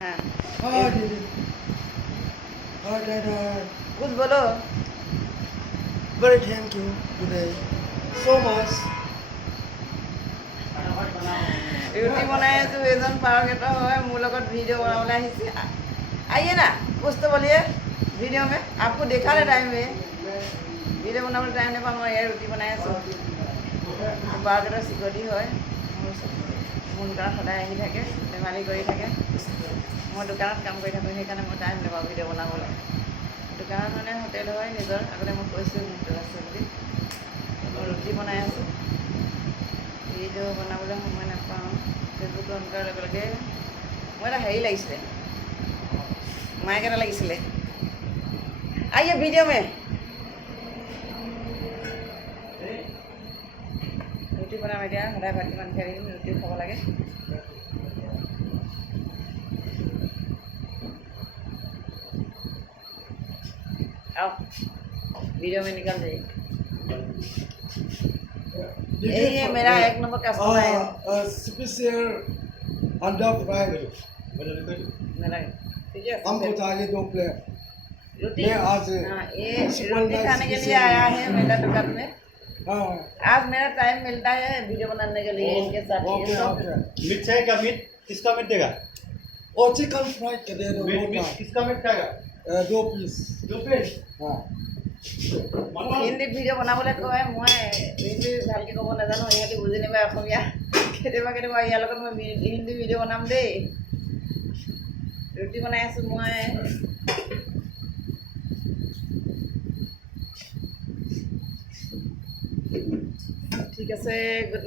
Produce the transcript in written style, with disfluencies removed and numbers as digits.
हाँ हाँ दीदी हाँ दादा कुछ बोलो very thank you today so much ৰুটি বনাই আছোঁ এজন পাৰগেটৰ হয় মোৰ লগত ভিডিঅ' बनाने আহিছে आइए ना कुछ तो बोलिए वीडियो में आपको देखा ना टाइम में वीडियो बनाने टाइम नहीं पाऊँ ये ৰুটি বনাই আছোঁ পাৰগেটৰ চিকটি হয় মোৰ দোকানত সদায় আহি থাকে ধেমালি কৰি থাকে মই দোকানত কাম কৰি থাকোঁ সেইকাৰণে মই টাইম নাপাওঁ ভিডিঅ' বনাবলৈ দোকানত মানে হোটেল হয় নিজৰ আগতে মই কৈছোঁ হোটেল আছে বুলি মই ৰুটি বনাই আছোঁ ভিডিঅ' বনাবলৈ সময় নাপাওঁ ফেচবুক অন কৰাৰ লগে লগে মই এটা হেৰি লাগিছিলে মাইক এটা লাগিছিলে আইয়ে ভিডিঅ' মে ৰুটি বনাম এতিয়া সদায় ভাত কিমান খাই থাকিম ৰুটি খাব লাগে आओ वीडियो में निकल जाइए यही है मेरा एक नंबर कस्टमर है special under fried मेरा ठीक है हमको चाहिए 2 प्लेट रोटी मैं आज हाँ ये रोटी खाने के लिए आया है मेरा दुकान में हाँ आज मेरा टाइम मिलता है वीडियो बनाने के लिए इनके साथ ओके ये सब ओके मीट चाहिए क्या मीट किसका मीट देगा और चिकन फ्राई कर दे दो मीट मोटा मीट किसका मीट खाएगा 2 पीस दो पीस हाँ হিন্দীত ভিডিঅ' বনাবলৈ কয় মই হিন্দী ভালকৈ ক'ব নাজানো ইহঁতি বুজি নাপায় অসমীয়া কেতিয়াবা কেতিয়াবা ইয়াৰ লগত মই হিন্দী ভিডিঅ' বনাম দেই ৰুটি বনাই আছোঁ মই ঠিক আছে গুড নাইট